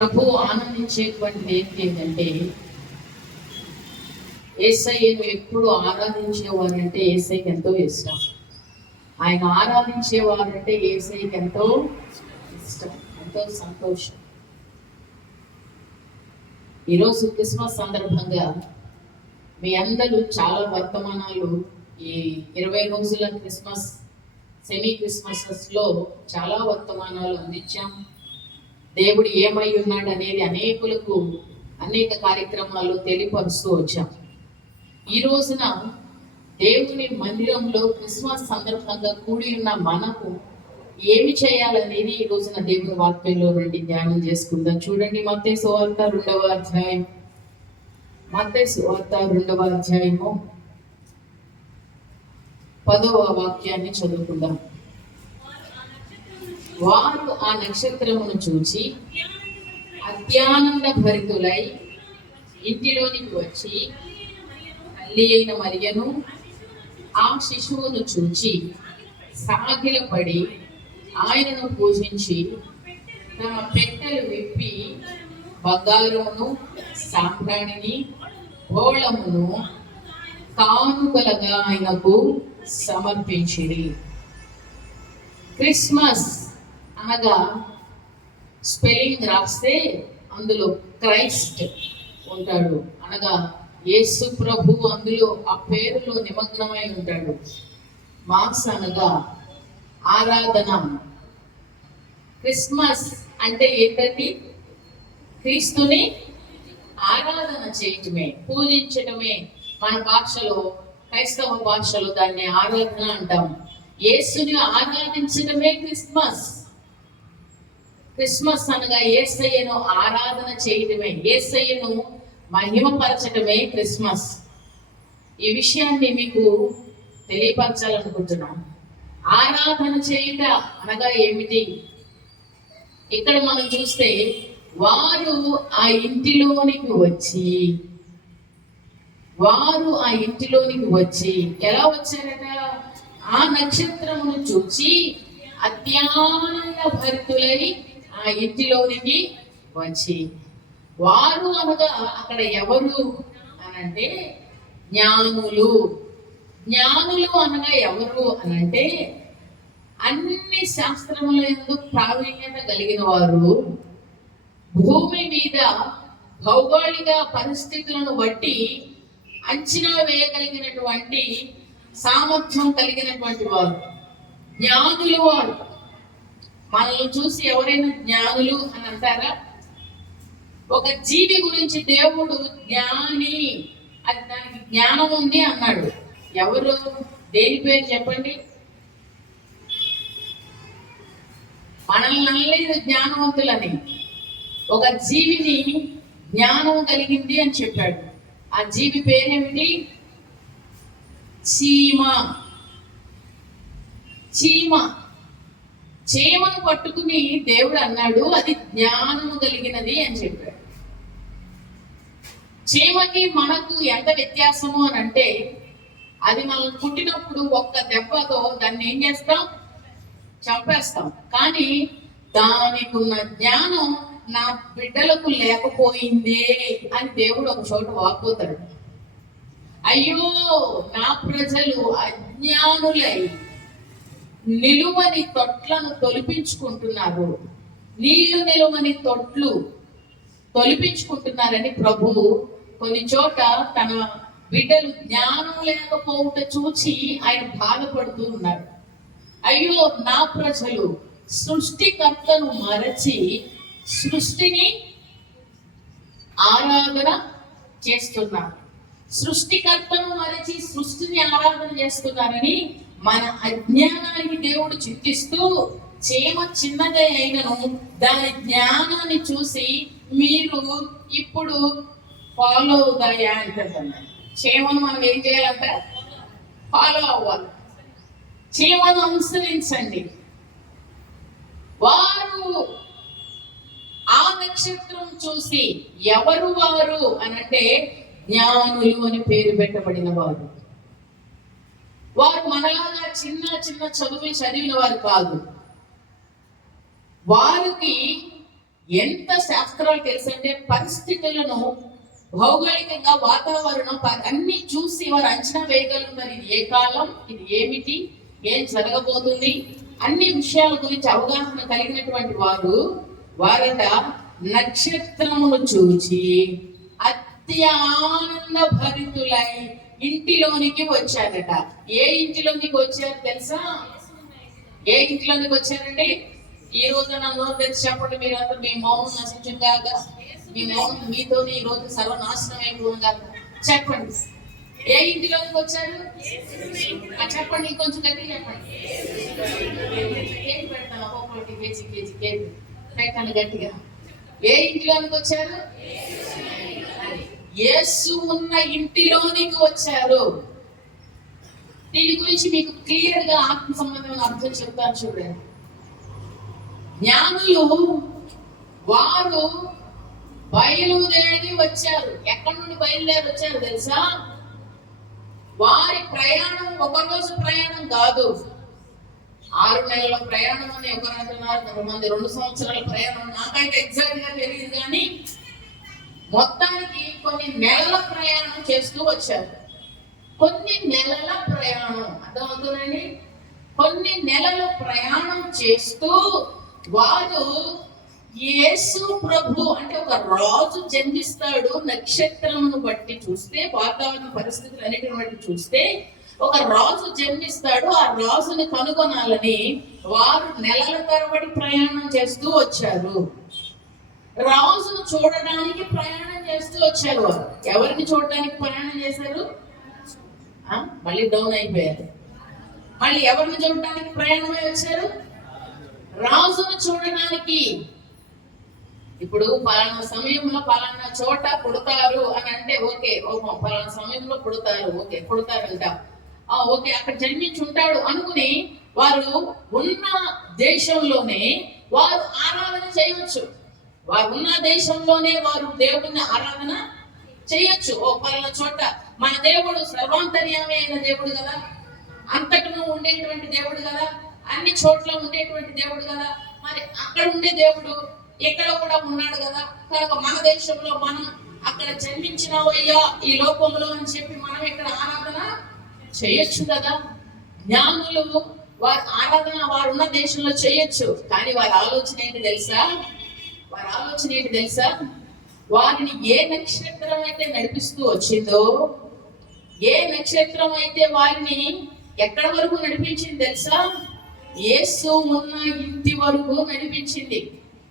ప్రభు ఆనందించేటువంటిది ఏంటి ఏంటంటే ఏసయ్యను ఎప్పుడు ఆరాధించేవారంటే ఏసైకి ఎంతో ఇష్టం. ఆయన ఆరాధించేవారంటే ఏసైకి ఎంతో ఇష్టం ఎంతో సంతోషం. ఈరోజు క్రిస్మస్ సందర్భంగా మీ అందరూ చాలా వర్తమానాలు ఈ ఇరవై రోజుల క్రిస్మస్ సెమీ క్రిస్మస్లో చాలా వర్తమానాలు అందించాం. దేవుడు ఏమై ఉన్నాడు అనేది అనేకులకు అనేక కార్యక్రమాల్లో తెలియపరుస్తూ వచ్చాం. ఈ రోజున దేవుని మందిరంలో క్రిస్మస్ సందర్భంగా కూడి ఉన్న మనకు ఏమి చేయాలనేది ఈ రోజున దేవుని వాక్యంలో నుండి ధ్యానం చేసుకుందాం. చూడండి మత్తే సువార్త రెండవ అధ్యాయం. మత్తే సువార్త రెండవ అధ్యాయము పదవ వాక్యాన్ని చదువుకుందాం. వారు ఆ నక్షత్రమును చూచి అత్యానంద భరితులై ఇంటిలోనికి వచ్చి తల్లి అయిన మరియను ఆ శిశువును చూచి సాగిలపడి ఆయనను పూజించి తమ పెట్టెలు విప్పి బంగారమును సాంబ్రాణిని గోళమును కానుకలుగా ఆయనకు సమర్పించిడి క్రిస్మస్ అనగా స్పెల్లింగ్ రాస్తే అందులో క్రైస్ట్ ఉంటాడు. అనగా యేసు ప్రభు అందులో ఆ పేరులో నిమగ్నమై ఉంటాడు. మాస్ అనగా ఆరాధన. క్రిస్మస్ అంటే ఏంటండి? క్రీస్తుని ఆరాధన చేయటమే పూజించటమే. మన భాషలో క్రైస్తవ భాషలో దాన్ని ఆరాధన అంటాం. యేసుని ఆరాధించడమే క్రిస్మస్. క్రిస్మస్ అనగా ఏసయ్యను ఆరాధన చేయడమే. ఏసయ్యను మహిమపరచడమే క్రిస్మస్. ఈ విషయాన్ని మీకు తెలియపరచాలనుకుంటున్నాను ఆరాధన చేయుట అనగా ఏమిటి? ఇక్కడ మనం చూస్తే వారు ఆ ఇంటిలోనికి వచ్చి వారు ఆ ఇంటిలోనికి వచ్చి ఎలా వచ్చారట? ఆ నక్షత్రమును చూచి అత్యానంద భక్తులని ఆ ఇంటిలోనికి వచ్చి వారు అనగా అక్కడ ఎవరు? అనంటే జ్ఞానులు. జ్ఞానులు అనగా ఎవరు? అనంటే అన్ని శాస్త్రముల ఎందు ప్రావీణ్యత కలిగిన వారు భూమి మీద భౌగోళిక పరిస్థితులను బట్టి అంచనా వేయగలిగినటువంటి సామర్థ్యం కలిగినటువంటి వారు. జ్ఞానులు వారు. మనల్ని చూసి ఎవరైనా జ్ఞానులు అని అంటారా? ఒక జీవి గురించి దేవుడు జ్ఞాని అది దానికి జ్ఞానం ఉంది అన్నాడు. ఎవరు? దేని పేరు చెప్పండి? మనల్ని అనలేదు జ్ఞానవంతులని. ఒక జీవిని జ్ఞానం కలిగింది అని చెప్పాడు. ఆ జీవి పేరేమిటి? చీమ. చీమ. చీమను పట్టుకుని దేవుడు అన్నాడు అది జ్ఞానము కలిగినది అని చెప్పాడు. చీమకి మనకు ఎంత వ్యత్యాసము అని అంటే అది మనం పుట్టినప్పుడు ఒక్క దెబ్బతో దాన్ని ఏం చేస్తాం? చంపేస్తాం. కానీ దానికి ఉన్న జ్ఞానం నా బిడ్డలకు లేకపోయిందే అని దేవుడు ఒక చోట వాపోతాడు. అయ్యో నా ప్రజలు అజ్ఞానులై నిలువని తొట్లను తొలిపించుకుంటున్నారు. నీళ్ళు నిలువని తొట్లు తొలిపించుకుంటున్నారని ప్రభువు కొన్ని చోట తన బిడ్డలు జ్ఞానం లేకపోవుట చూచి ఆయన బాధపడుతూ ఉన్నారు. అయ్యో నా ప్రజలు సృష్టికర్తను మరచి సృష్టిని ఆరాధన చేస్తున్నారు. సృష్టికర్తను మరచి సృష్టిని ఆరాధన చేస్తున్నారని మన అజ్ఞానానికి దేవుడు చింతిస్తూ చేమ చిన్నదే అయినను దాని జ్ఞానాన్ని చూసి మీరు ఇప్పుడు ఫాలో అవుతాయా అంటారు చీమను మనం ఏం చేయాలంట? ఫాలో అవ్వాలి. చీమను అనుసరించండి. వారు ఆ నక్షత్రం చూసి ఎవరు వారు అనంటే జ్ఞానులు అని పేరు పెట్టబడిన వారు. వారు మనలాగా చిన్న చిన్న చదువులు చదివిన వారు కాదు. వారికి ఎంత శాస్త్రాలు తెలుసంటే పరిస్థితులను భౌగోళికంగా వాతావరణం అన్ని చూసి వారు అంచనా వేయగలుగుతారు. ఇది ఏ కాలం ఇది ఏమిటి ఏం జరగబోతుంది అన్ని విషయాల గురించి అవగాహన కలిగినటువంటి వారు వారట నక్షత్రమును చూచి అత్యానంద భరితులై ఇంటిలోనికి వచ్చారట. ఏ ఇంటిలోనికి వచ్చారు తెలుసా? ఏ ఇంట్లోనికి వచ్చారండి? ఈ రోజు నా నోరు తెరిచి చెప్పండి మీరు అంతా మీ మౌనం నశించం కాక మీ మౌనం మీతో ఈ రోజు సర్వనాశనం అయిపోయింది కాక చెప్పండి. ఏ ఇంటిలోనికి వచ్చారు? చెప్పండి కొంచెం గట్టిగా చెప్పండి. కేక్ పెడతాను ఒక్కొక్కటి కేజీ కేజీ కేక్. గట్టిగా. ఏ ఇంటిలోనికి వచ్చారు? యేసు ఉన్న ఇంటిలోనికి వచ్చారు. దీని గురించి మీకు క్లియర్గా ఆత్మ సంబంధమైన అర్థం చెప్తాను చూడండి. జ్ఞానులు వారు బయలుదేరి వచ్చారు. ఎక్కడి నుండి బయలుదేరి వచ్చారు తెలుసా? వారి ప్రయాణం ఒక రోజు ప్రయాణం కాదు. ఆరు నెలల ప్రయాణం అని ఒకరు అంటున్నారు కొంతమంది రెండు సంవత్సరాల ప్రయాణం నాకైతే ఎగ్జాక్ట్గా తెలియదు కానీ మొత్తానికి కొన్ని నెలల ప్రయాణం చేస్తూ వచ్చారు. కొన్ని నెలల ప్రయాణం అర్థమవుతుందండి? కొన్ని నెలల ప్రయాణం చేస్తూ వారు యేసు ప్రభు అంటే ఒక రాజు జన్మిస్తాడు నక్షత్రమును బట్టి చూస్తే వాతావరణ పరిస్థితులు అన్నిటిని బట్టి చూస్తే ఒక రాజు జన్మిస్తాడు. ఆ రాజుని కనుగొనాలని వారు నెలల తరబడి ప్రయాణం చేస్తూ వచ్చారు. రాజును చూడడానికి ప్రయాణం చేస్తూ వచ్చారు. వారు ఎవరిని చూడడానికి ప్రయాణం చేశారు? మళ్ళీ డౌన్ అయిపోయారు. మళ్ళీ ఎవరిని చూడడానికి ప్రయాణమై వచ్చారు? రాజును చూడడానికి. ఇప్పుడు పలానా సమయంలో పలానా చోట పుడతారు అని అంటే ఓకే ఓహో పలానా సమయంలో పుడతారు. ఓకే పుడతారంట. ఓకే అక్కడ జన్మించి ఉంటాడు అనుకుని వారు ఉన్న దేశంలోనే వారు ఆరాధన చేయవచ్చు. వారు ఉన్న దేశంలోనే వారు దేవుడిని ఆరాధన చేయొచ్చు. ఓ పలానా చోట మన దేవుడు సర్వాంతర్యమే అయిన దేవుడు కదా. అంతటను ఉండేటువంటి దేవుడు కదా. అన్ని చోట్ల ఉండేటువంటి దేవుడు కదా. మరి అక్కడ ఉండే దేవుడు ఇక్కడ కూడా ఉన్నాడు కదా. కనుక మన దేశంలో మనం అక్కడ జన్మించినవయ్యా ఈ లోకంలో అని చెప్పి మనం ఇక్కడ ఆరాధన చేయొచ్చు కదా. జ్ఞానులు వారి ఆరాధన వారు ఉన్న దేశంలో చేయొచ్చు. కానీ వారి ఆలోచన ఏంటి తెలుసా? వారి ఆలోచన ఏంటి తెలుసా? వారిని ఏ నక్షత్రం అయితే నడిపిస్తూ వచ్చిందో ఏ నక్షత్రం అయితే వారిని ఎక్కడ వరకు నడిపించింది తెలుసా? యేసు ఉన్న ఇంటి వరకు నడిపించింది.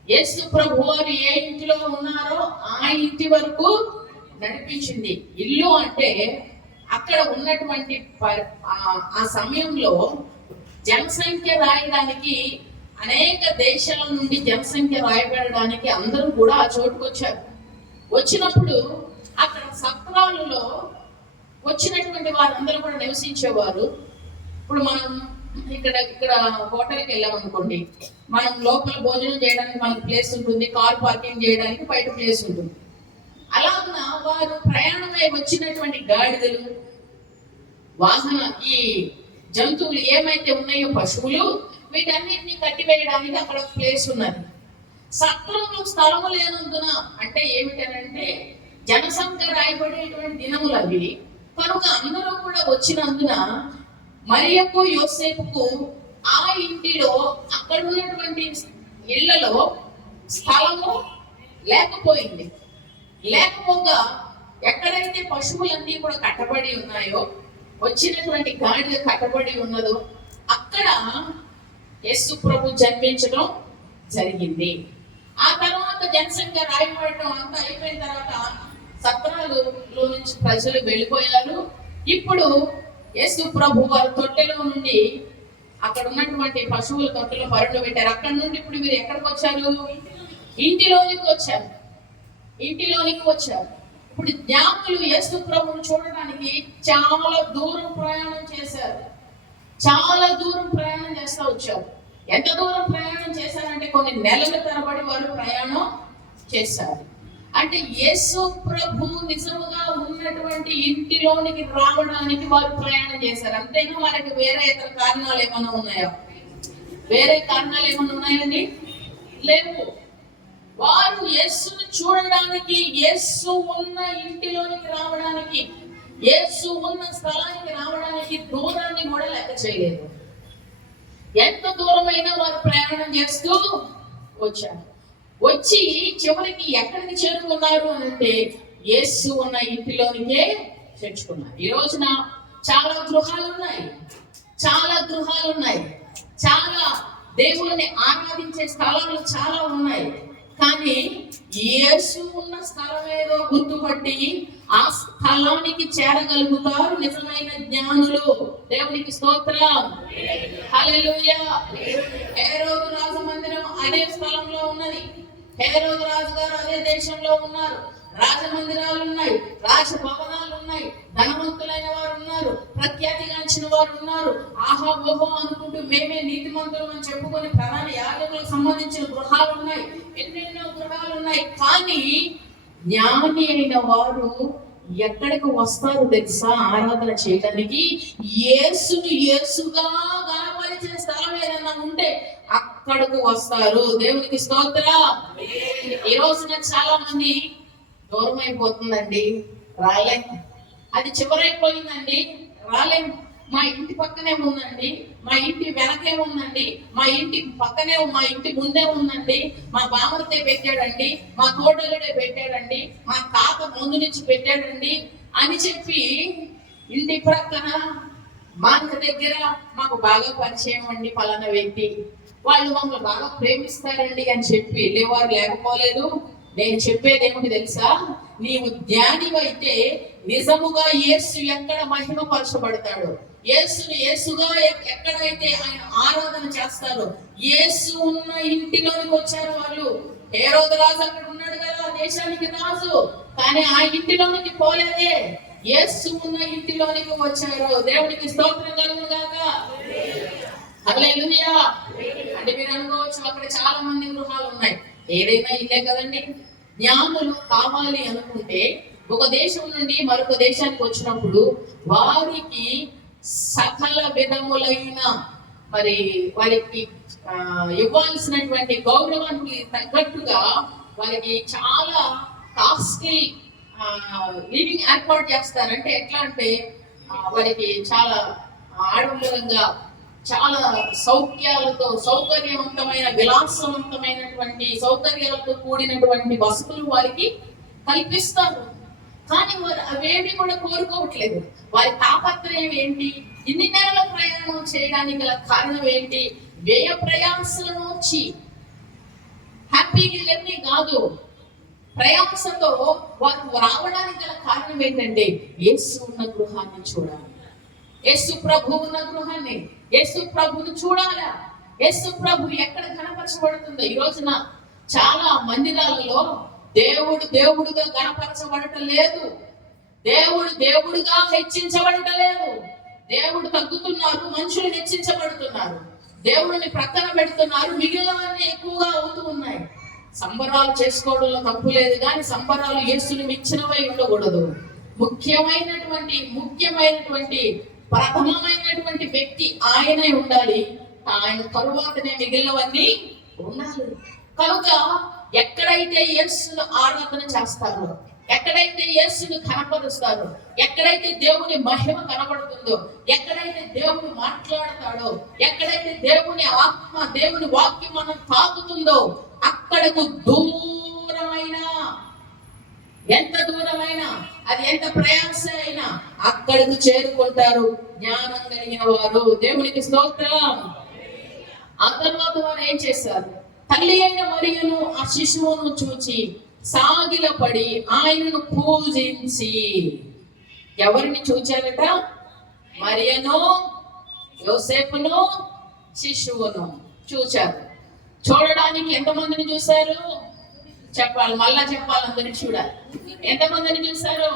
యేసు ప్రభు వారు ఏ ఇంటిలో ఉన్నారో ఆ ఇంటి వరకు నడిపించింది. ఇల్లు అంటే అక్కడ ఉన్నటువంటి ప- ఆ సమయంలో జనసంఖ్య రాయడానికి అనేక దేశాల నుండి జనసంఖ్య రాయబడడానికి అందరూ కూడా ఆ చోటుకు వచ్చారు. వచ్చినప్పుడు అక్కడ సత్రాలలో వచ్చినటువంటి వారందరూ కూడా నివసించేవారు. ఇప్పుడు మనం ఇక్కడ ఇక్కడ హోటల్కి వెళ్ళాం అనుకోండి. మనం లోపల భోజనం చేయడానికి మనకు ప్లేస్ ఉంటుంది కార్ పార్కింగ్ చేయడానికి బయట ప్లేస్ ఉంటుంది. అలాగున వారు ప్రయాణమై వచ్చినటువంటి గాడిదలు వాహన ఈ జంతువులు ఏమైతే ఉన్నాయో పశువులు వీటన్నిటిని కట్టివేయడానికి అక్కడ ఒక ప్లేస్ ఉన్నది. సత్రంలో స్థలము లేనందున అంటే ఏమిటనంటే జనసంఖ్య రాయబడేటువంటి దినములు అవి. కనుక అందరూ కూడా వచ్చినందున మరియకు యోసేపుకు ఆ ఇంటిలో అక్కడ ఉన్నటువంటి ఇళ్ళలో స్థలము లేకపోయింది. లేకపోగా ఎక్కడైతే పశువులన్నీ కూడా కట్టబడి ఉన్నాయో వచ్చినటువంటి గాడిద కట్టబడి ఉన్నదో అక్కడ యేసు ప్రభు జన్మించడం జరిగింది. ఆ తర్వాత జనసంఖ్య రాయబడటం అంతా అయిపోయిన తర్వాత సత్రాలలో నుంచి ప్రజలు వెళ్ళిపోయారు. ఇప్పుడు యేసు ప్రభు వారి తొట్టెలో నుండి అక్కడ ఉన్నటువంటి పశువుల తొట్టెలో పరుండు పెట్టారు. అక్కడ నుండి ఇప్పుడు మీరు ఎక్కడికి వచ్చారు? ఇంటిలోనికి వచ్చారు. ఇంటిలోనికి వచ్చారు. ఇప్పుడు జ్ఞానులు యేసు ప్రభువును చూడడానికి చాలా దూరం ప్రయాణం చేశారు. చాలా దూరం ప్రయాణం చేస్తూ వచ్చారు. ఎంత దూరం ప్రయాణం చేశారంటే కొన్ని నెలల తరబడి వారు ప్రయాణం చేశారు. అంటే యేసు ప్రభు నిజముగా ఉన్నటువంటి ఇంటిలోనికి రావడానికి వారు ప్రయాణం చేశారు. అంతేనా? మనకి వేరే ఇతర కారణాలు ఏమైనా ఉన్నాయా? వేరే కారణాలు ఏమైనా ఉన్నాయండి? లేవు. వారు యేసును చూడడానికి యేసు ఉన్న ఇంటిలోనికి రావడానికి యేసు ఉన్న స్థలానికి చేయలేదు. ఎంత దూరమైనా వారు ప్రయాణం చేస్తూ వచ్చారు. వచ్చి చివరికి ఎక్కడికి చేరుకున్నారు అని అంటే యేసు ఉన్న ఇంటిలోనికే చేర్చుకున్నారు. ఈ రోజున చాలా గృహాలు ఉన్నాయి చాలా గృహాలు ఉన్నాయి చాలా దేవుణ్ణి ఆరాధించే స్థలాలు చాలా ఉన్నాయి. కానీ యేసు ఉన్న స్థలం ఏదో గుర్తుపట్టి ఆ స్థలానికి చేరగలుగుతారు నిజమైన జ్ఞానులు. దేవునికి స్తోత్రం. హేరోదు రాజు మందిరం అదే స్థలంలో ఉన్నది. హేరోదు రాజు గారు అదే దేశంలో ఉన్నారు. రాజమందిరాలు ఉన్నాయి రాజ భవనాలు ఉన్నాయి ధనవంతులైన వారు ఉన్నారు ప్రఖ్యాతిగాంచిన వారు ఉన్నారు ఆహా ఓహో అనుకుంటూ మేమే నీతిమంతులం అని చెప్పుకొని ప్రధాన యాగకులకు సంబంధించిన గృహాలు ఉన్నాయి ఎన్నెన్నో గృహాలు ఉన్నాయి కానీ జ్ఞాని అయిన వారు ఎక్కడికి వస్తారు తెలుసా? ఆరాధన చేయడానికి యేసును యేసుగా గణపరిచిన స్థలం ఏదైనా ఉంటే అక్కడకు వస్తారు. దేవునికి స్తోత్ర. ఈ రోజున చాలా మంది దూరం అయిపోతుందండి రాలేం. అది చివరైపోయిందండి. రాలేం. మా ఇంటి పక్కనే ఉందండి. మా ఇంటి వెనకే ఉందండి. మా ఇంటి పక్కనే మా ఇంటి ముందే ఉందండి. మా బామర్తే పెట్టాడండి. మా తోటలుడే పెట్టాడండి. మా తాత ముందు నుంచి పెట్టాడండి అని చెప్పి ఇంటి ప్రక్కన మాకు దగ్గర మాకు బాగా పరిచయం అండి పలానా వ్యక్తి. వాళ్ళు మమ్మల్ని బాగా ప్రేమిస్తారండి అని చెప్పి వెళ్ళేవారు లేకపోలేదు. నేను చెప్పేది ఏమిటి తెలుసా? నీవు జ్ఞానివైతే నిజముగా యేసు ఎక్కడ మహిమ పరచబడతాడు యేసుని యేసుగా ఎక్కడైతే ఆయన ఆరాధన చేస్తారో యేసు ఉన్న ఇంటిలోనికి వచ్చారు వాళ్ళు. ఏ రోజు రాజు అక్కడ ఉన్నాడు కదా ఆ దేశానికి రాజు. కానీ ఆ ఇంటిలోనికి పోలేదే. యేసు ఉన్న ఇంటిలోనికి వచ్చారు. దేవునికి స్తోత్రం కలుగును గాక. హల్లెలూయా. అంటే మీరు అనుకోవచ్చు అక్కడ చాలా మంది గృహాలు ఉన్నాయి. ఏదైనా ఇల్లే కదండి? జ్ఞానులు కావాలి అనుకుంటే ఒక దేశం నుండి మరొక దేశానికి వచ్చినప్పుడు వారికి సకల విధములైన మరి వారికి ఇవ్వాల్సినటువంటి గౌరవానికి తగ్గట్టుగా వారికి చాలా కాస్ట్లీ లివింగ్ ఏర్పాటు చేస్తారంటే ఎట్లా అంటే వారికి చాలా ఆడంబరంగా చాలా సౌఖ్యాలతో సౌకర్యవంతమైన విలాసవంతమైనటువంటి సౌకర్యాలతో కూడినటువంటి వసతులు వారికి కల్పిస్తారు. కానీ వారు అవేమి కూడా కోరుకోవట్లేదు. వారి తాపత్రయం ఏంటి? ఇన్ని నెలల ప్రయాణం చేయడానికి గల కారణం ఏంటి? వ్యయ ప్రయాసలను వచ్చి. హ్యాపీగా ఇవన్నీ కాదు. ప్రయాసతో వారు రావడానికి గల కారణం ఏంటంటే ఏసు ఉన్న గృహాన్ని చూడాలి. యేసు ప్రభు ఉన్న గృహాన్ని యేసు ప్రభుని చూడాలా? యేసు ప్రభు ఎక్కడ కనపరచబడుతుందో? ఈ రోజున చాలా మందిరాలలో దేవుడు దేవుడుగా కనపరచబడటం లేదు. దేవుడు దేవుడుగా హెచ్చించబడటం లేదు దేవుడు తగ్గుతున్నారు మనుషులు హెచ్చించబడుతున్నారు. దేవుడిని ప్రక్కన పెడుతున్నారు మిగిలినవన్నీ ఎక్కువగా అవుతూ ఉన్నాయి. సంబరాలు చేసుకోవడంలో తప్పు లేదు కానీ సంబరాలు యేసుని మిచ్చినవై ఉండకూడదు. ముఖ్యమైనటువంటి ముఖ్యమైనటువంటి ప్రథమమైనటువంటి వ్యక్తి ఆయనే ఉండాలి. ఆయన తరువాతనే మిగిలినవన్నీ ఉండాలి. కనుక ఎక్కడైతే యేసును ఆరాధన చేస్తారో ఎక్కడైతే యేసును కనపరుస్తారో ఎక్కడైతే దేవుని మహిమ కనబడుతుందో ఎక్కడైతే దేవుడు మాట్లాడతాడో ఎక్కడైతే దేవుని ఆత్మ దేవుని వాక్యం మనం తాకుతుందో అక్కడకు దూరమైన ఎంత దూరమైనా అది ఎంత ప్రయాస అయినా అక్కడికి చేరుకుంటారు జ్ఞానం కలిగిన వారు. దేవునికి స్తోత్రం. ఆ తర్వాత వారు ఏం చేశారు? తల్లి అయిన మరియును ఆ శిశువును చూచి సాగిలపడి ఆయనను పూజించి. ఎవరిని చూచారట? మరియను యోసేపును శిశువును చూచారు. చూడడానికి ఎంతమందిని చూశారు? చెప్పాలి మళ్ళా చెప్పాలి చూడాలి. ఎంతమందిని చూశారు?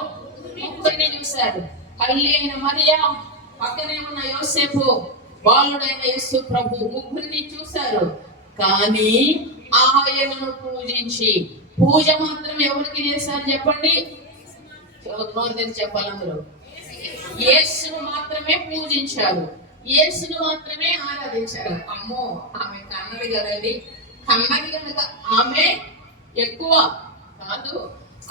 ముగ్గురిని చూశారు. తల్లి అయిన మరియా పక్కనే ఉన్న యోసేపు బాలుడైన యేసు ప్రభు ముగ్గురిని చూశారు. కానీ ఆయనను పూజించి పూజ మాత్రం ఎవరికి చేశారు చెప్పండి? చెప్పాలి అందరూ. యేసును మాత్రమే పూజించారు. యేసును మాత్రమే ఆరాధించారు. అమ్మో ఆమె కన్నది కదండి. కన్నది కనుక ఆమె ఎక్కువ కాదు.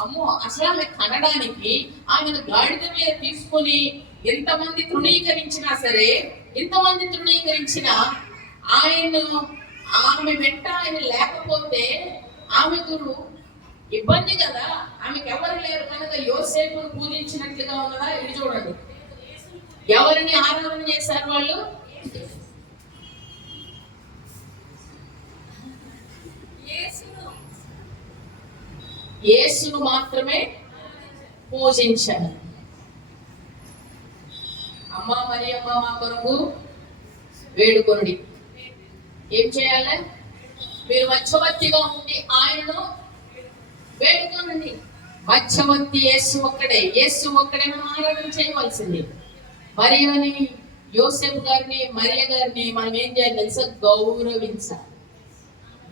అమ్మో అసలు ఆమె కనడానికి ఆమెను గాడిద మీద తీసుకొని ఎంతమంది తృణీకరించినా సరే ఎంతమంది తృణీకరించినా ఆయన్ను ఆమె వెంట ఆయన లేకపోతే ఆమెకు ఇబ్బంది కదా. ఆమెకు ఎవరు లేరు కనుక యోసేపును పూజించినట్లుగా ఉన్నదా? ఇది చూడండి. ఎవరిని ఆరాధన చేశారు వాళ్ళు? యేసును మాత్రమే పూజించారు అమ్మ మరి అమ్మ మా కొరకు వేడుకొనుడి. ఏం చేయాలి? మీరు మధ్యవర్తిగా ఉండి ఆయనను వేడుకోనండి. మధ్యవర్తి యేసు ఒక్కడే. యేసు ఒక్కడే మనం ఆరాధన చేయవలసింది. మరియని యోసెఫ్ గారిని మరియ గారిని మనం ఏం చేయాలి తెలుసా? గౌరవించాలి.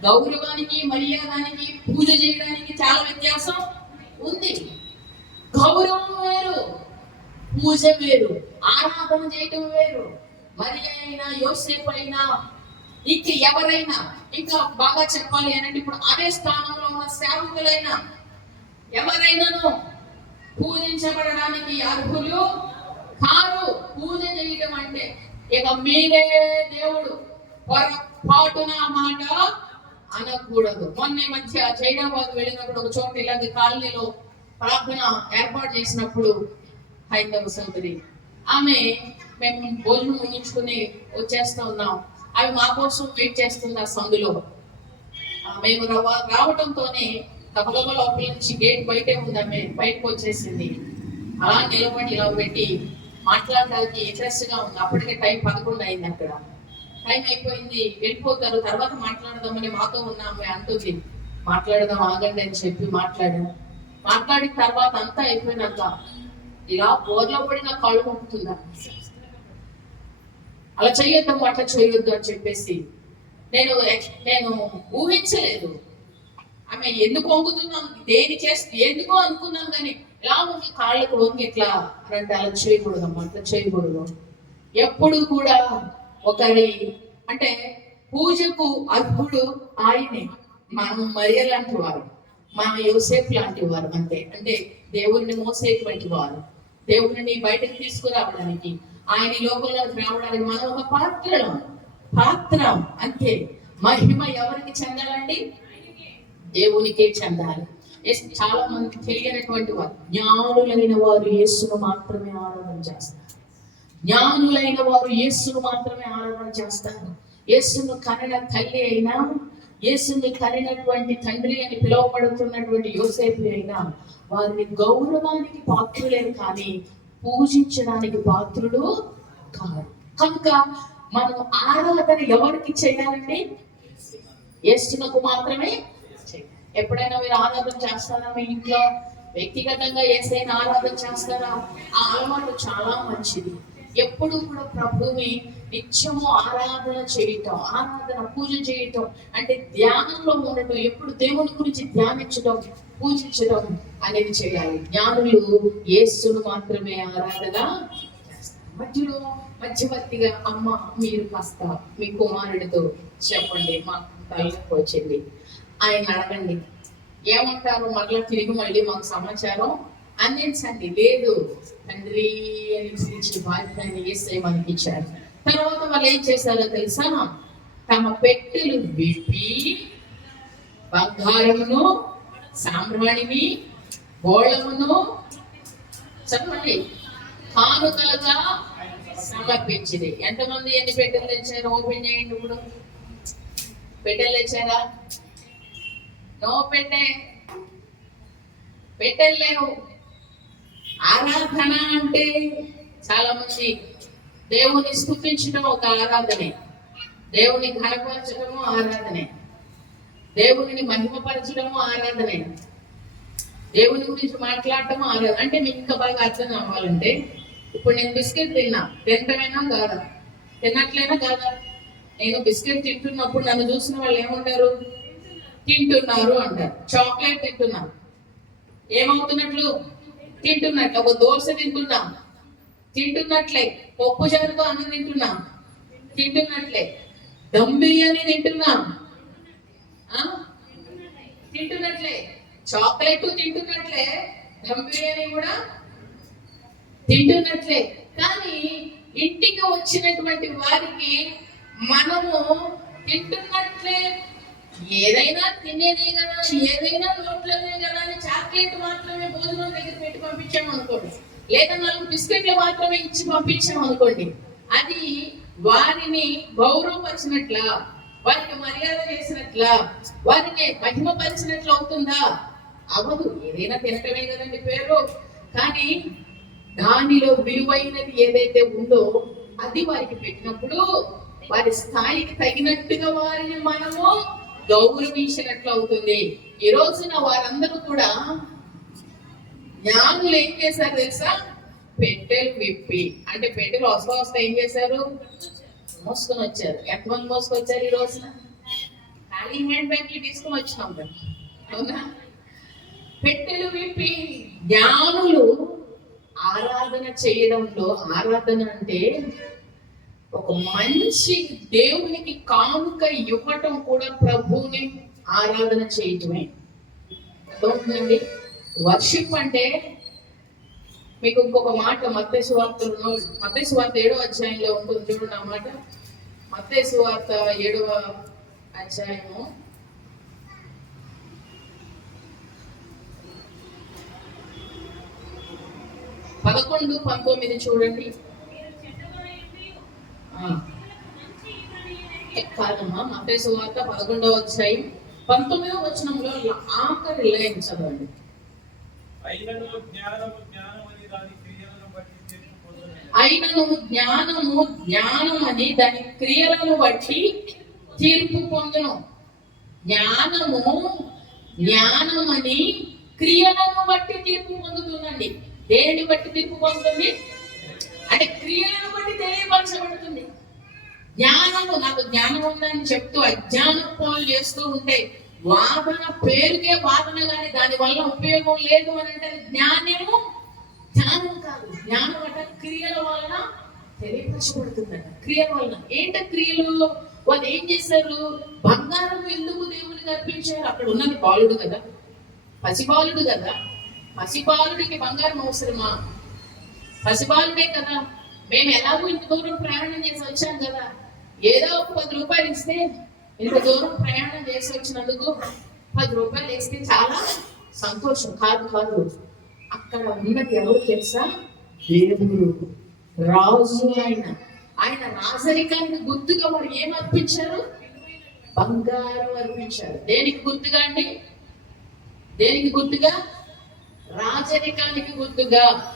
గౌరవానికి మర్యాదానికి పూజ చేయడానికి చాలా వ్యత్యాసం ఉంది. గౌరవం వేరు పూజ వేరు ఆరాధన చేయటం వేరు. మరి అయినా యోసేపు అయినా ఇంక ఎవరైనా ఇంకా బాగా చెప్పాలి అని అంటే ఇప్పుడు అదే స్థానంలో ఉన్న సేవకులైనా ఎవరైనాను పూజించబడడానికి అర్హులు కారు పూజ చేయటం అంటే ఇక మీరే దేవుడు. పొరపాటున మాట అనకూడదు. మొన్న మధ్య చైనాబాద్ వెళ్ళినప్పుడు ఒక చోట ఇలాంటి కాలనీలో ప్రార్థన ఏర్పాటు చేసినప్పుడు హైందవ సోదరి ఆమె మేము భోజనం ముగించుకుని వచ్చేస్తూ ఉన్నాం. ఆమె మా కోసం వెయిట్ చేస్తుంది ఆ సందులో మేము రవ- రావటంతోనే గబగబా లోపల నుంచి గేట్ బయటే ఉంది ఆమె. బయటకు వచ్చేసింది. అలా నిలబడి ఇలా పెట్టి మాట్లాడడానికి ఇంట్రెస్ట్గా ఉంది. అప్పటికే టైం పదకొండు అయింది అక్కడ. టైం అయిపోయింది వెళ్ళిపోతారు తర్వాత మాట్లాడదామని మాతో ఉన్న ఆమె అంటుంది. మాట్లాడదాం ఆగండి అని చెప్పి మాట్లాడాను మాట్లాడిన తర్వాత అంతా అయిపోయినాక ఇలా బోర్లో పడిన కాళ్ళు పంపుతుందా అలా చేయొద్దు అట్లా చేయొద్దు అని చెప్పేసి నేను నేను ఊహించలేదు. ఆమె ఎందుకు వంగుతున్నాం? దేని చేస్తే ఎందుకో అనుకున్నాం కానీ ఇలా వంగి కాళ్ళకు వంగి ఇట్లా అంటే అలా చేయకూడదు అమ్మా అట్లా చేయకూడదు. ఎప్పుడు కూడా ఒకరి అంటే పూజకు అర్హుడు ఆయనే. మనం మరియ లాంటి వారు. మన యోసేపు లాంటి వారు అంతే. అంటే దేవుడిని మోసేటువంటి వారు. దేవుడిని బయటకు తీసుకురావడానికి ఆయన లోకంలోకి రావడానికి మనం ఒక పాత్రం పాత్రం అంతే. మహిమ ఎవరికి చెందాలండి? దేవునికే చెందాలి. చాలా మంది తెలియనటువంటి వారు జ్ఞానులైన వారు యేసును మాత్రమే ఆరాధన చేస్తారు. జ్ఞానులైన వారు యేసును మాత్రమే ఆరాధన చేస్తారు. యేసును కనిన తల్లి అయినా యేసుని కనినటువంటి తండ్రి అని పిలువబడుతున్నటువంటి యోసేపు అయినా వారిని గౌరవానికి పాత్రులే కానీ పూజించడానికి పాత్రుడు కాదు కనుక మనం ఆరాధన ఎవరికి చేయాలండి? యేసునకు మాత్రమే చేయాలి. ఎప్పుడైనా మీరు ఆరాధన చేస్తారా మీ ఇంట్లో? వ్యక్తిగతంగా ఏసైనా ఆరాధన చేస్తారా? ఆ అలవాటు చాలా మంచిది. ఎప్పుడు కూడా ప్రభుని నిత్యము ఆరాధన చేయటం ఆరాధన పూజ చేయటం అంటే ధ్యానంలో ఉండటం ఎప్పుడు దేవుని గురించి ధ్యానించడం పూజించడం అనేది చేయాలి. జ్ఞానులు యేసును మాత్రమే ఆరాధన మధ్యలో మధ్యవర్తిగా అమ్మ మీరు కాస్త మీ కుమారుడితో చెప్పండి మాకు తల్లికి వచ్చింది. ఆయన అడగండి ఏమంటారు? మరలా తిరిగి మళ్ళీ మాకు సమాచారం అందించండి. లేదు తండ్రి అని పిలిచిన బాధ్యత ఆయన ఏసై మనకి ఇచ్చారు తర్వాత వాళ్ళు ఏం చేశారో తెలుసా? తమ పెట్టెలు విప్పి బంగారమును సాంబ్రాణిని గోళమును చెప్పండి కానుకలుగా సమర్పించింది. ఎంతమంది ఎన్ని పెట్టెలు తెచ్చారు? ఓపెన్ చేయండి ఇప్పుడు. పెట్టెలు తెచ్చారా? నో పెట్టే. పెట్టెలు లేవు. ఆరాధన అంటే చాలా మంది దేవుని స్థుతించడం ఒక ఆరాధనే. దేవుని ఘనపరచడము ఆరాధనే. దేవుని మహిమపరచడము ఆరాధనే. దేవుని గురించి మాట్లాడటము ఆరాధన అంటే మీకు ఇంకా బాగా అర్థం అవ్వాలంటే ఇప్పుడు నేను బిస్కెట్ తిన్నా. తినటమైనా కాదా? తిన్నట్లేనా కాదా? నేను బిస్కెట్ తింటున్నప్పుడు నన్ను చూసిన వాళ్ళు ఏమంటారు? తింటున్నారు అంటారు. చాక్లెట్ తింటున్నారు. ఏమవుతున్నట్లు? తింటున్నట్లు ఒక దోశ తింటున్నాం. తింటున్నట్లే పప్పు చారుతో అన్నం తింటున్నాం. తింటున్నట్లే దమ్ బిర్యానీ తింటున్నాం. ఆ? తింటున్నట్లే చాక్లెట్ తింటున్నట్లే దమ్ బిర్యానీ కూడా తింటున్నట్లే. కానీ ఇంటికి వచ్చినటువంటి వారికి మనము తింటున్నట్లే ఏదైనా తినేదే కదా ఏదైనా నోట్లోనే కదా అని చాక్లెట్ మాత్రమే భోజనం దగ్గర పెట్టి పంపించాము అనుకోండి. లేదా నాలుగు బిస్కెట్లు మాత్రమే ఇచ్చి పంపించాము అనుకోండి. అది వారిని గౌరవపరిచినట్లా వారికి మర్యాద చేసినట్ల వారిని మహిమపరిచినట్లు అవుతుందా? అవ్వదు. ఏదైనా తినటమే కదండి పేరు. కానీ దానిలో విలువైనది ఏదైతే ఉందో అది వారికి పెట్టినప్పుడు వారి స్థాయికి తగినట్టుగా వారిని మనము గౌరవించినట్లు అవుతుంది. ఈ రోజున వారందరూ కూడా జ్ఞానులు ఏం చేశారు తెలుసా? పెట్టెలు విప్పి. అంటే పెట్టెలు వస్తా వస్తా ఏం చేశారు? మోసుకొని వచ్చారు. ఎంతమంది మోసుకొచ్చారు ఈ రోజున? ఖాళీ హ్యాండ్ బ్యాగ్లు తీసుకొని వచ్చినాం మేము. అవునా? పెట్టెలు విప్పి జ్ఞానులు ఆరాధన చేయడంలో ఆరాధన అంటే ఒక మంచి దేవునికి కానుక ఇవ్వటం కూడా ప్రభువుని ఆరాధన చేయటమే. అర్థమవుతుందండి? వర్షిప్ అంటే మీకు ఇంకొక మాట మత్తేసు వార్తలను మత్తేసు వార్త ఏడవ అధ్యాయంలో ఉంటుంది చూడండి ఆ మాట. మత్తేసు వార్త ఏడవ అధ్యాయము. పదకొండు పంతొమ్మిది చూడండి. కాదమ్మా మత్తయి వార్త పదకొండవ అధ్యాయం పంతొమ్మిదవ వచనంలో ఆఖరి లైన్ చదవండి. అయినను జ్ఞానము జ్ఞానమని దాని క్రియలను బట్టి తీర్పు పొందును. అయినను జ్ఞానము జ్ఞానమని దాని క్రియలను బట్టి తీర్పు పొందును. జ్ఞానము జ్ఞానమని క్రియలను బట్టి తీర్పు పొందుతుందండి. దేని బట్టి తీర్పు పొందుతుంది? అంటే క్రియలను బట్టి తెలియపరచబడుతుంది. జ్ఞానము నాకు జ్ఞానం ఉందని చెప్తూ అజ్ఞాన పాలు చేస్తూ ఉంటే వాదన పేరుకే వాదన కానీ దాని వల్ల ఉపయోగం లేదు అని అంటే జ్ఞానము జ్ఞానం కాదు. జ్ఞానం అంటే క్రియల వలన తెలియపరచబడుతుందట. క్రియల వలన. ఏంట క్రియలు? వాళ్ళు ఏం చేశారు? బంగారం ఎందుకు దేవునికి అర్పించారు? అక్కడ ఉన్నది బాలుడు కదా. పసిబాలుడు కదా. పసిబాలుడికి బంగారం అవసరమా? పసిబాలుడే కదా. మేము ఎలాగో ఇంత దూరం ప్రయాణం చేసి వచ్చాం కదా. ఏదో ఒక పది రూపాయలు ఇస్తే ఇంత దూరం ప్రయాణం చేసి వచ్చినందుకు పది రూపాయలు ఇస్తే చాలా సంతోషం. కాదు కాదు. అక్కడ ఉన్నది ఎవరు తెలుసా? దేవుడు. రాజు ఆయన. ఆయన రాజరికానికి గుర్తుగా వారు ఏం అర్పించారు? బంగారం అర్పించారు. దేనికి గుర్తుగా అండి? దేనికి గుర్తుగా? రాజరికానికి గుర్తుగా.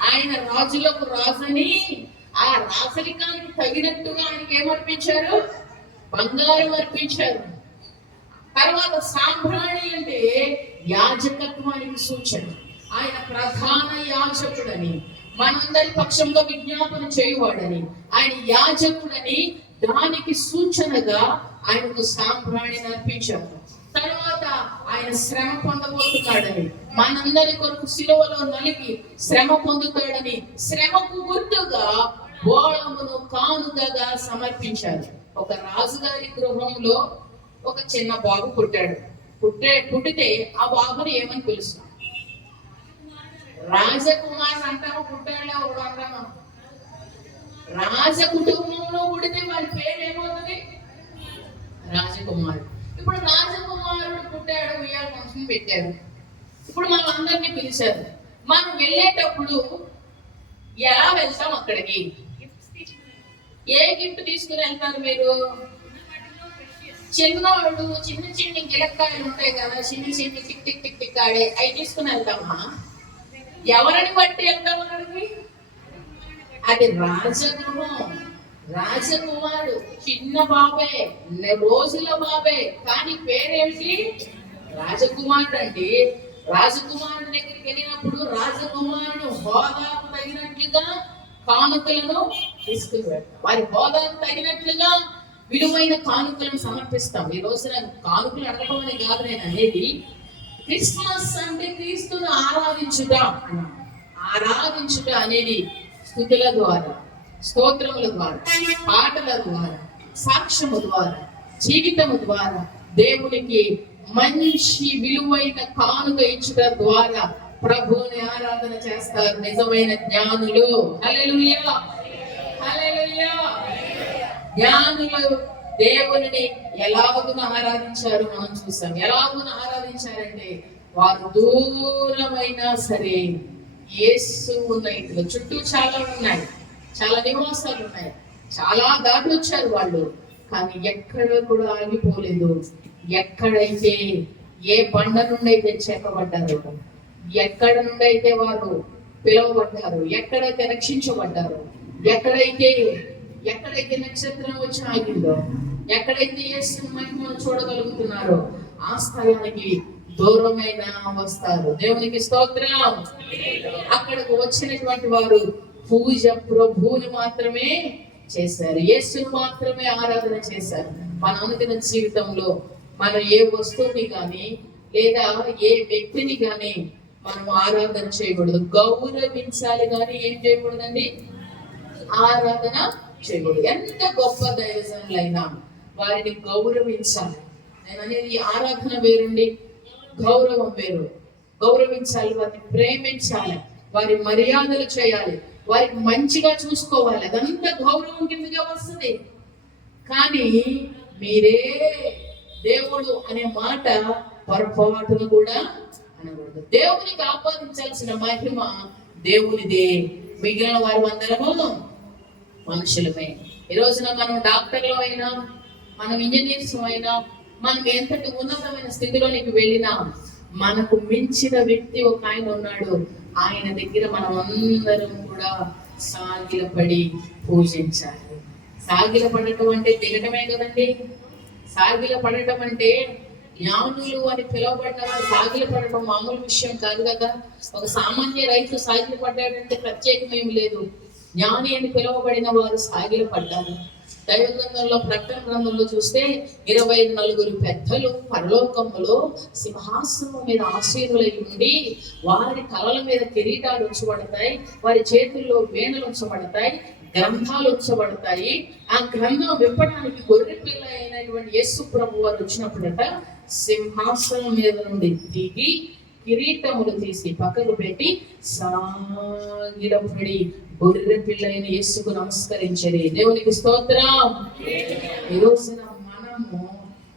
ఆయన రాజులకు రాజని ఆ రాజరికానికి తగినట్టుగా ఆయనకి ఏమర్పించారు? బంగారం అర్పించారు. తర్వాత సాంబ్రాణి అంటే యాజకత్వానికి సూచన. ఆయన ప్రధాన యాజకుడని మనందరి పక్షంలో విజ్ఞాపన చేయువాడని ఆయన యాజకుడని దానికి సూచనగా ఆయనకు సాంబ్రాణిని అర్పించారు. తర్వాత ఆయన శ్రమ పొందబోతున్నాడని మనందరి కొరకు శిలువలో నలిగి శ్రమ పొందుతాడని శ్రమకు గుర్తుగా బోళమును కానుకగా సమర్పించారు ఒక రాజుగారి గృహంలో ఒక చిన్న బాబు పుట్టాడు. పుట్టే పుట్టితే ఆ బాబుని ఏమని పిలుస్తాం? రాజకుమార్ అంటాము పుట్టాడే ఒకడు అంటాము రాజ కుటుంబంలో పుడితే వారి పేరు ఏమవుతుంది రాజకుమారుడు. ఇప్పుడు రాజ పుట్టాడు ఫంక్షన్ పెట్టారు. ఇప్పుడు మనం అందరినీ పిలిచారు. మనం వెళ్ళేటప్పుడు ఎలా వెళ్తాం అక్కడికి? ఏ గిఫ్ట్ తీసుకుని వెళ్తారు మీరు? చిన్నవాళ్ళు చిన్న చిన్న గిలక్కాయలు ఉంటాయి కదా చిన్న చిన్న టిక్ టిక్ టిక్ టిక్ ఆడే అవి తీసుకుని వెళ్తామా? ఎవరిని బట్టి వెళ్తాం అక్కడికి? అది రాజగృహం రాజకుమారుడు చిన్న బాబే రోజుల బాబే. కానీ పేరేమిటి? రాజకుమారుడు అంటే రాజకుమారుడు దగ్గరికి వెళ్ళినప్పుడు రాజకుమారుడు హోదాకు తగినట్లుగా కానుకలను తీసుకుని వారి హోదాకు తగినట్లుగా విలువైన కానుకలను సమర్పిస్తాం. ఈ రోజున కానుకలు అడగడం అని కాదు నేను అనేది క్రిస్మస్ అంటే క్రీస్తును ఆరాధించుట ఆరాధించుట అనేది స్థుతుల ద్వారా స్తోత్రముల ద్వారా పాటల ద్వారా సాక్ష్యము ద్వారా జీవితము ద్వారా దేవునికి మంచి విలువైన కానుక ఇచ్చుట ద్వారా ప్రభువుని ఆరాధన చేస్తారు. నిజమైన జ్ఞానులు. జ్ఞానులు దేవుని ఎలాగున ఆరాధించారు మనం చూసాం. ఎలాగున ఆరాధించారంటే వారు దూరమైనా సరే యేసు ఉన్న ఇంట్లో చుట్టూ చాలా ఉన్నాయి. చాలా నివాసాలు ఉన్నాయి చాలా దాటి వచ్చారు వాళ్ళు. కానీ ఎక్కడ కూడా ఆగిపోలేదు. ఎక్కడైతే ఏ బండ నుండి అయితే చేపబడ్డారో ఎక్కడ నుండి అయితే వారు పిలువబడ్డారు ఎక్కడైతే రక్షించబడ్డారు ఎక్కడైతే ఎక్కడైతే నక్షత్రం వచ్చి ఆగిందో ఎక్కడైతే యేసు మహిమను చూడగలుగుతున్నారో ఆ స్థలానికి దూరమైన వస్తారు. దేవునికి స్తోత్రం. అక్కడకు వచ్చినటువంటి వారు పూజ ప్రభువుని మాత్రమే చేశారు. యేసును మాత్రమే ఆరాధన చేశారు. మన అనుదిన జీవితంలో మనం ఏ వస్తువుని కానీ లేదా ఏ వ్యక్తిని కానీ మనం ఆరాధన చేయకూడదు. గౌరవించాలి కానీ ఏం చేయకూడదండి? ఆరాధన చేయకూడదు. ఎంత గొప్ప దైవజనులైనా వారిని గౌరవించాలి. నేను అనేది ఆరాధన వేరండి గౌరవం వేరు. గౌరవించాలి వారిని ప్రేమించాలి వారి మర్యాదలు చేయాలి వారికి మంచిగా చూసుకోవాలి. అదంతా గౌరవం కిందగా వస్తుంది. కానీ మీరే దేవుడు అనే మాట పొరపాటును కూడా అనకూడదు. దేవునికి ఆపాదించాల్సిన మహిమ దేవునిదే. మిగిలిన వారు అందరము మనుషులమే. ఈ రోజున మనం డాక్టర్లు అయినా మనం ఇంజనీర్స్ అయినా మనం ఎంతటి ఉన్నతమైన స్థితిలోనికి వెళ్ళినా మనకు మించిన వ్యక్తి ఒక ఆయన ఉన్నాడు. ఆయన దగ్గర మనం అందరం కూడా సాగిలపడి పూజించాలి. సాగిలపడటం అంటే దిగటమే కదండి? సాగిల పడటం అంటే జ్ఞానులు అని పిలువబడిన వారు సాగిల పడటం మామూలు విషయం కాదు కదా. ఒక సామాన్య రైతు సాగిల పడ్డాడంటే ప్రత్యేకమేమి లేదు. జ్ఞాని అని పిలువబడిన వారు సాగిల పడ్డారు. దైవ గ్రంథంలో ప్రకటన గ్రంథంలో చూస్తే ఇరవై నలుగురు పెద్దలు పరలోకములో సింహాసనం మీద ఆశీనులై ఉండి వారి తలల మీద కిరీటాలు ఉంచబడతాయి వారి చేతుల్లో వేణులు ఉంచబడతాయి గ్రంథాలు వచ్చబడతాయి ఆ గ్రంథం విప్పడానికి గొర్రె పిల్ల అయినటువంటి యేసు ప్రభు వారు వచ్చినప్పుడట సింహాసనం మీద నుండి దిగి కిరీటములు తీసి పక్కకు పెట్టి సాగిరపడి గొర్రె పిల్ల అయిన యేసుకు నమస్కరించడి. దేవునికి స్తోత్రం. ఈ రోజున మనము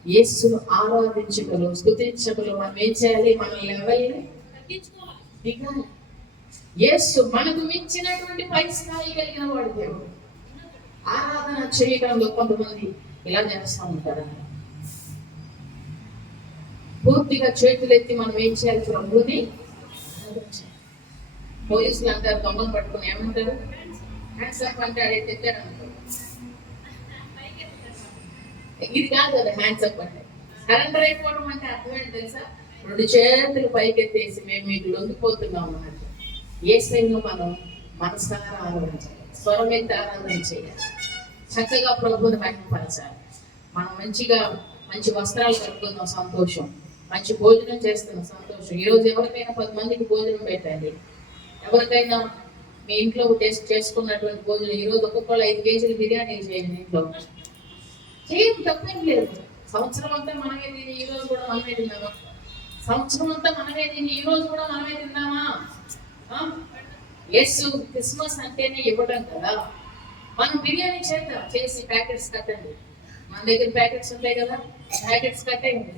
యేసును ఆరాధించగలం స్థుతించగలం మనం ఏం చేయాలి? మన లెవెల్ తగ్గించుకోవాలి? యేసు మనకు మించినటువంటి పై స్థాయి కలిగిన వాడు దేవుడు. ఆరాధన చేయడంలో కొంతమంది ఇలా చేస్తూ ఉంటారు. పూర్తిగా చేతులెత్తి మనం ఏం చేయాలి ప్రభుని? పోలీసులు అంటారు దొంగలు పట్టుకుని ఏమంటారు? హ్యాండ్స్ అప్ అంటే అడే ఎత్తాడు అంటారు. ఇది కాదు కదా హ్యాండ్స్ అప్ అంటే. సరెండర్ అయిపోవడం అంటే అర్థం తెలుసా? రెండు చేతులు పైకెత్తేసి మేము మీకు లొంగిపోతున్నాం అన్నది ఏ మనం మనసారా ఆరాధించాలి స్వరం ఎత్తి ఆరాధన చేయాలి. చక్కగా ప్రభుని మహిమపరచాలి. మనం మంచిగా మంచి వస్త్రాలు కట్టుకుందాం సంతోషం. మంచి భోజనం చేస్తున్నాం సంతోషం. ఈ రోజు ఎవరికైనా పది మందికి భోజనం పెట్టండి. ఎవరికైనా మీ ఇంట్లో టేస్ట్ చేసుకున్నటువంటి భోజనం ఈరోజు ఒక్కొక్కళ్ళు ఐదు కేజీలు బిర్యానీ చేయండి ఇంట్లో. చేయం తప్పేం లేదు. సంవత్సరం అంతా మనమే తిని ఈ రోజు కూడా మనమే తిన్నామా? సంవత్సరం అంతా మనమే తిని ఈ రోజు కూడా మనమే తిన్నామా? యేసు క్రిస్మస్ అంటేనే ఇవ్వడం కదా? మనం బిర్యానీ చేద్దాం చేసి ప్యాకెట్స్ కట్టండి. మన దగ్గర ప్యాకెట్స్ ఉంటాయి కదా? ప్యాకెట్స్ కట్టేయండి.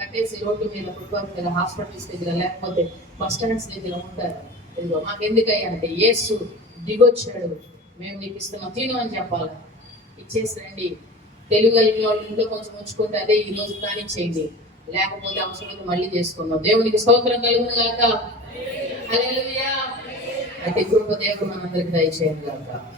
కట్టేసి రోడ్డు మీద ఫుట్పాత్ దగ్గర హాస్పిటల్స్ దగ్గర లేకపోతే బస్ స్టాండ్స్ దగ్గర ఉంటారు. ఇదిగో మాకు ఎందుకయ్యా అంటే యేసు దిగొచ్చాడు. మేము నీకు ఇస్తున్నాం. తిను అని చెప్పాలి? ఇచ్చేసి రండి తెలుగు వాళ్ళు ఇంట్లో కొంచెం ఉంచుకుంటే అదే ఈ రోజు కానీ చేయండి. లేకపోతే అవసరమైతే మళ్ళీ చేసుకున్నాం దేవునికి స్తోత్రం కలుగును గాక. అదే అయితే కృప దేవుడు మనందరికి దయచేయండి గాక.